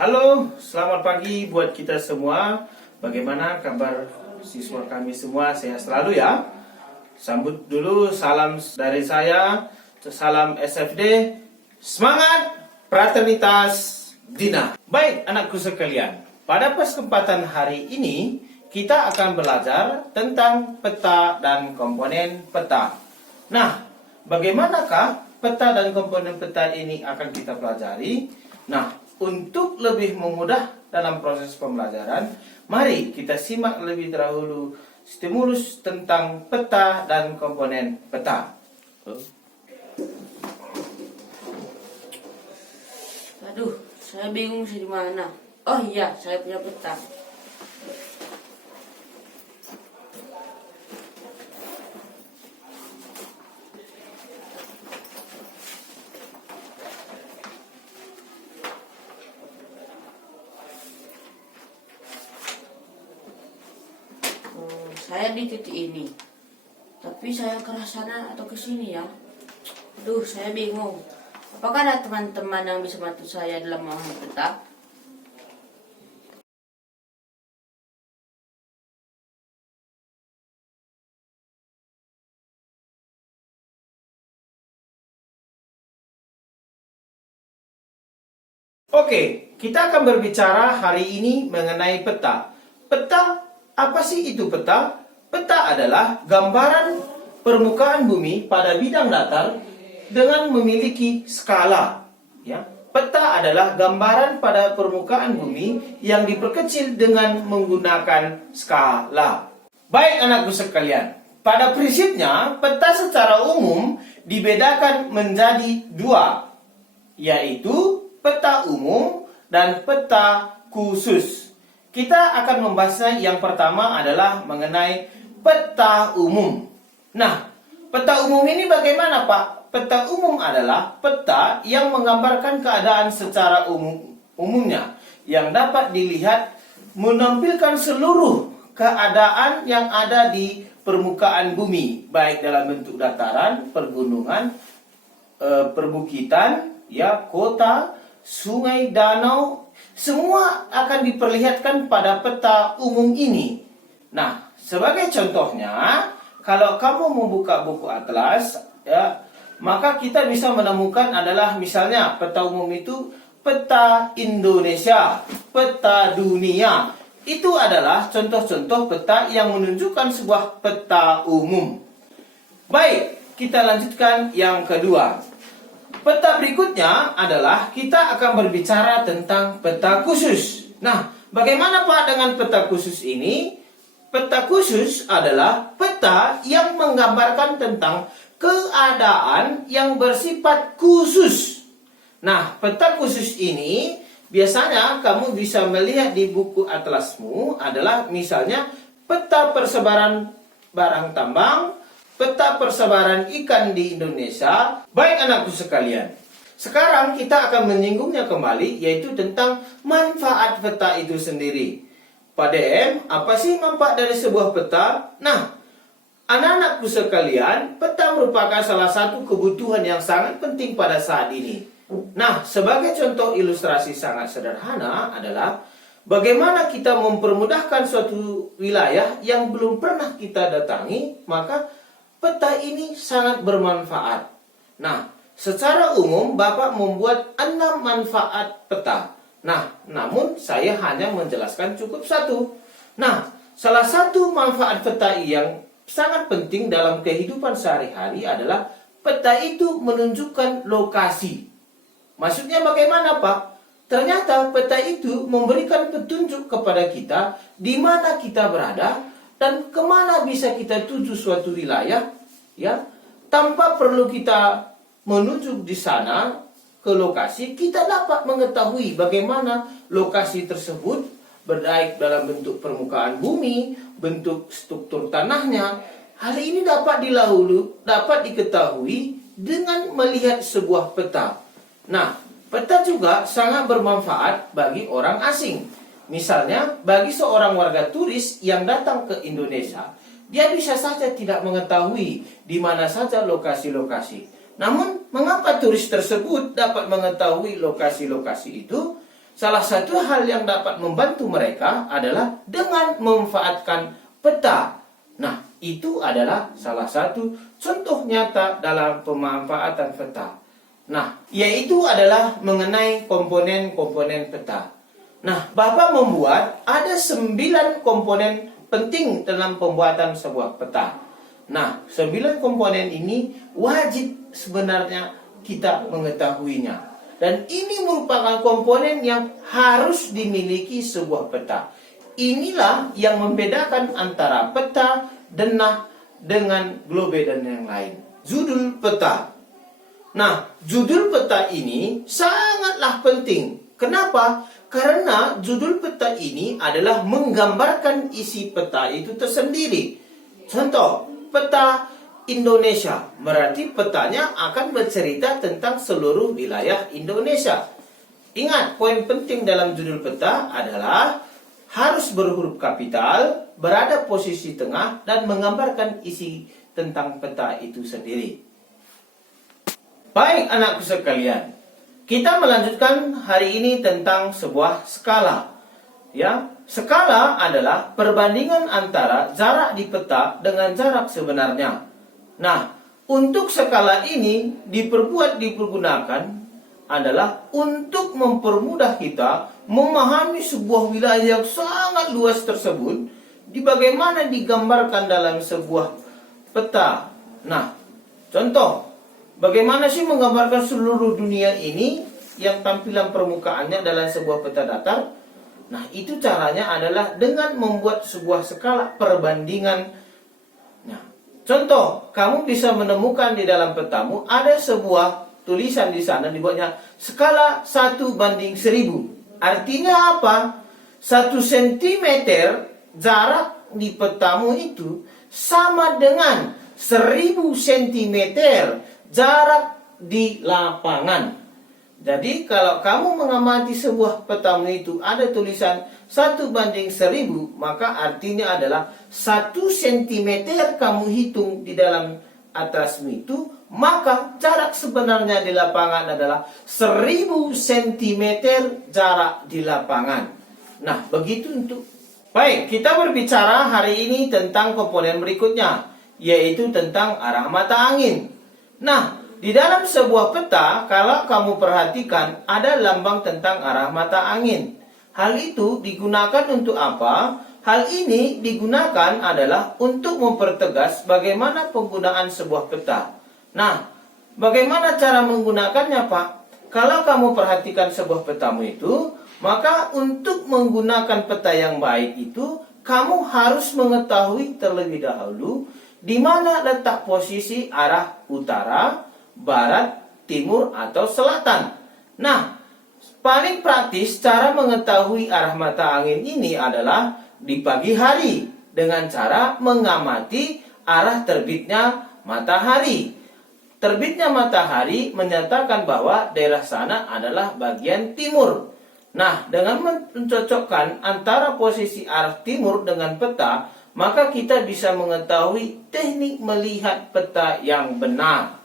Halo, selamat pagi buat kita semua. Bagaimana kabar siswa kami semua? Sehat selalu ya. Sambut dulu salam dari saya, salam SFD. Semangat, fraternitas, Dina. Baik anakku sekalian, pada kesempatan hari ini kita akan belajar tentang peta dan komponen peta. Nah, bagaimanakah peta dan komponen peta ini akan kita pelajari? Nah, untuk lebih memudah dalam proses pembelajaran, mari kita simak lebih dahulu stimulus tentang peta dan komponen peta. Aduh, saya bingung sih di mana. Oh iya, saya punya peta. Saya di titik ini. Tapi saya ke arah sana atau ke sini ya? Aduh, saya bingung. Apakah ada teman-teman yang bisa bantu saya dalam memahami peta? Oke, kita akan berbicara hari ini mengenai peta. Peta, apa sih itu peta? Peta adalah gambaran permukaan bumi pada bidang datar dengan memiliki skala. Ya, peta adalah gambaran pada permukaan bumi yang diperkecil dengan menggunakan skala. Baik anakku sekalian, pada prinsipnya peta secara umum dibedakan menjadi dua, yaitu peta umum dan peta khusus. Kita akan membahasnya. Yang pertama adalah mengenai peta umum. Nah, peta umum ini bagaimana, Pak? Peta umum adalah peta yang menggambarkan keadaan secara umumnya yang dapat dilihat menampilkan seluruh keadaan yang ada di permukaan bumi, baik dalam bentuk dataran, pergunungan, perbukitan, ya, kota, sungai, danau, semua akan diperlihatkan pada peta umum ini. Nah, sebagai contohnya, kalau kamu membuka buku atlas, ya, maka kita bisa menemukan adalah misalnya peta umum itu peta Indonesia, peta dunia. Itu adalah contoh-contoh peta yang menunjukkan sebuah peta umum. Baik, kita lanjutkan yang kedua. Peta berikutnya adalah kita akan berbicara tentang peta khusus. Nah, bagaimana Pak dengan peta khusus ini? Peta khusus adalah peta yang menggambarkan tentang keadaan yang bersifat khusus. Nah, peta khusus ini biasanya kamu bisa melihat di buku atlasmu adalah misalnya peta persebaran barang tambang, peta persebaran ikan di Indonesia. Baik anakku sekalian, sekarang kita akan menyinggungnya kembali, yaitu tentang manfaat peta itu sendiri. Pak DM, apa sih manfaat dari sebuah peta? Nah, anak-anakku sekalian, peta merupakan salah satu kebutuhan yang sangat penting pada saat ini. Nah, sebagai contoh ilustrasi sangat sederhana adalah bagaimana kita mempermudahkan suatu wilayah yang belum pernah kita datangi, maka peta ini sangat bermanfaat. Nah, secara umum Bapak membuat 6 manfaat peta. Nah, namun saya hanya menjelaskan cukup satu. Nah, salah satu manfaat peta yang sangat penting dalam kehidupan sehari-hari adalah peta itu menunjukkan lokasi. Maksudnya bagaimana, Pak? Ternyata peta itu memberikan petunjuk kepada kita di mana kita berada dan kemana bisa kita tuju suatu wilayah, ya, tanpa perlu kita menuju di sana ke lokasi, kita dapat mengetahui bagaimana lokasi tersebut, baik dalam bentuk permukaan bumi, bentuk struktur tanahnya. Hal ini dapat diketahui dengan melihat sebuah peta. Nah, peta juga sangat bermanfaat bagi orang asing. Misalnya, bagi seorang warga turis yang datang ke Indonesia, dia bisa saja tidak mengetahui di mana saja lokasi-lokasi. Namun, mengapa turis tersebut dapat mengetahui lokasi-lokasi itu? salah satu hal yang dapat membantu mereka adalah dengan memanfaatkan peta. Nah, itu adalah salah satu contoh nyata dalam pemanfaatan peta. Nah, yaitu adalah mengenai komponen-komponen peta. Nah, Bapak membuat ada 9 komponen penting dalam pembuatan sebuah peta. Nah, 9 komponen ini wajib sebenarnya kita mengetahuinya. Dan ini merupakan komponen yang harus dimiliki sebuah peta. Inilah yang membedakan antara peta, denah, dengan globe dan yang lain. Judul peta. Nah, judul peta ini sangatlah penting. Kenapa? Karena judul peta ini adalah menggambarkan isi peta itu tersendiri. Contoh, peta Indonesia, berarti petanya akan bercerita tentang seluruh wilayah Indonesia. Ingat, poin penting dalam judul peta adalah harus berhuruf kapital, berada posisi tengah, dan menggambarkan isi tentang peta itu sendiri. Baik anakku sekalian, kita melanjutkan hari ini tentang sebuah skala. Ya, skala adalah perbandingan antara jarak di peta dengan jarak sebenarnya. Nah, untuk skala ini dipergunakan adalah untuk mempermudah kita memahami sebuah wilayah yang sangat luas tersebut, bagaimana digambarkan dalam sebuah peta. Nah, contoh, bagaimana sih menggambarkan seluruh dunia ini yang tampilan permukaannya dalam sebuah peta datar? Nah, itu caranya adalah dengan membuat sebuah skala perbandingan. Nah, contoh, kamu bisa menemukan di dalam petamu ada sebuah tulisan di sana dibuatnya skala 1:1000. Artinya apa? 1 cm jarak di petamu itu sama dengan 1000 cm jarak di lapangan. Jadi kalau kamu mengamati sebuah petamu itu ada tulisan 1:1000, maka artinya adalah 1 cm kamu hitung di dalam atasmu itu, maka jarak sebenarnya di lapangan adalah 1000 cm jarak di lapangan. Nah, begitu untuk... Baik, kita berbicara hari ini tentang komponen berikutnya, yaitu tentang arah mata angin. Nah, di dalam sebuah peta, kalau kamu perhatikan, ada lambang tentang arah mata angin. Hal itu digunakan untuk apa? Hal ini digunakan adalah untuk mempertegas bagaimana penggunaan sebuah peta. Nah, bagaimana cara menggunakannya, Pak? Kalau kamu perhatikan sebuah petamu itu, maka untuk menggunakan peta yang baik itu, kamu harus mengetahui terlebih dahulu di mana letak posisi arah utara, barat, timur, atau selatan. Nah, paling praktis cara mengetahui arah mata angin ini adalah di pagi hari dengan cara mengamati arah terbitnya matahari. Terbitnya matahari menyatakan bahwa daerah sana adalah bagian timur. Nah, dengan mencocokkan antara posisi arah timur dengan peta, maka kita bisa mengetahui teknik melihat peta yang benar.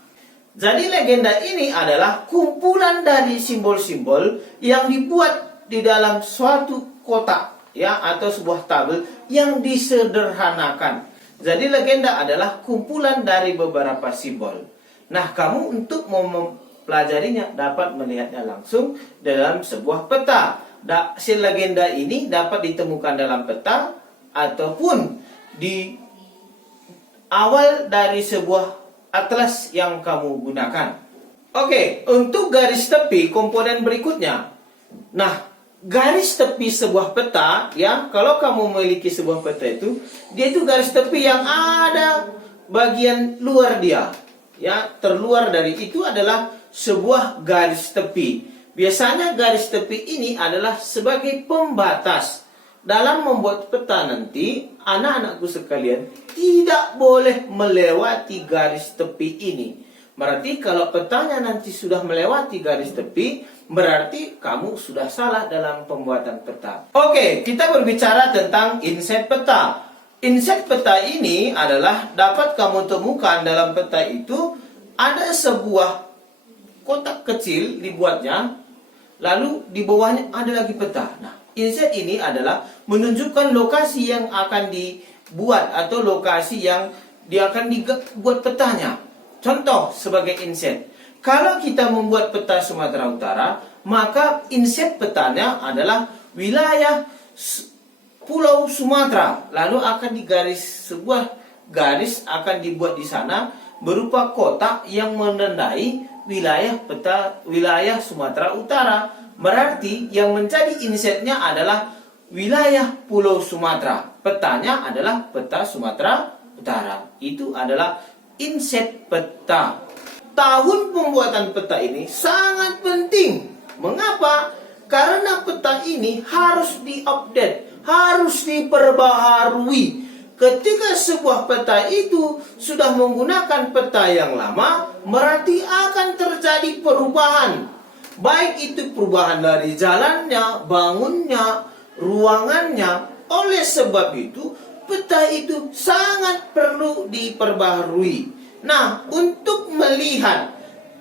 Jadi legenda ini adalah kumpulan dari simbol-simbol yang dibuat di dalam suatu kotak, ya, atau sebuah tabel yang disederhanakan. Jadi legenda adalah kumpulan dari beberapa simbol. Nah, kamu untuk mempelajarinya dapat melihatnya langsung dalam sebuah peta. Si legenda ini dapat ditemukan dalam peta ataupun di awal dari sebuah atlas yang kamu gunakan. Oke, untuk garis tepi komponen berikutnya. Nah, garis tepi sebuah peta, ya, kalau kamu memiliki sebuah peta itu, dia itu garis tepi yang ada bagian luar dia, ya, terluar dari itu adalah sebuah garis tepi. Biasanya garis tepi ini adalah sebagai pembatas. Dalam membuat peta nanti, anak-anakku sekalian, tidak boleh melewati garis tepi ini. Berarti kalau petanya nanti sudah melewati garis tepi, berarti kamu sudah salah dalam pembuatan peta. Oke, kita berbicara tentang inset peta. Inset peta ini adalah dapat kamu temukan dalam peta itu ada sebuah kotak kecil dibuatnya. lalu di bawahnya ada lagi peta. Nah, inset ini adalah menunjukkan lokasi yang akan dibuat atau lokasi yang dia akan dibuat petanya. Contoh sebagai inset. Kalau kita membuat peta Sumatera Utara, maka inset petanya adalah wilayah Pulau Sumatera. Lalu akan digaris, sebuah garis akan dibuat di sana berupa kotak yang menandai wilayah Sumatera Utara. Berarti yang menjadi insetnya adalah wilayah Pulau Sumatera. Petanya adalah peta Sumatera Utara. Itu adalah inset peta. Tahun pembuatan peta ini sangat penting. Mengapa? Karena peta ini harus diupdate, harus diperbaharui. Ketika sebuah peta itu sudah menggunakan peta yang lama, berarti akan terjadi perubahan. Baik itu perubahan dari jalannya, bangunnya, ruangannya. Oleh sebab itu, peta itu sangat perlu diperbaharui. Nah, untuk melihat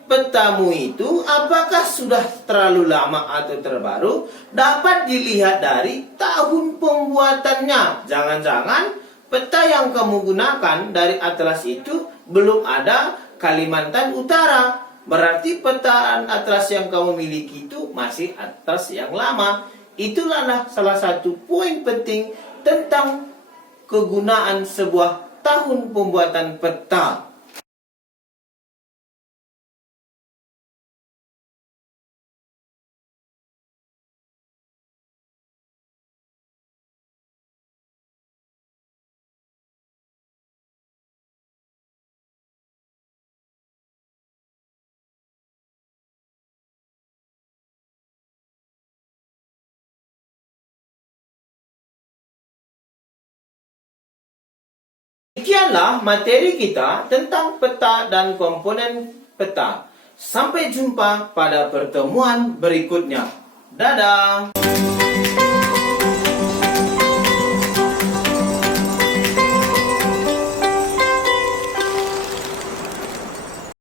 petamu itu apakah sudah terlalu lama atau terbaru, dapat dilihat dari tahun pembuatannya. Jangan-jangan peta yang kamu gunakan dari atlas itu belum ada Kalimantan Utara. Berarti peta atlas yang kamu miliki itu masih atlas yang lama. Itulah salah satu poin penting tentang kegunaan sebuah tahun pembuatan peta. Demikianlah materi kita tentang peta dan komponen peta. Sampai jumpa pada pertemuan berikutnya. Dadah!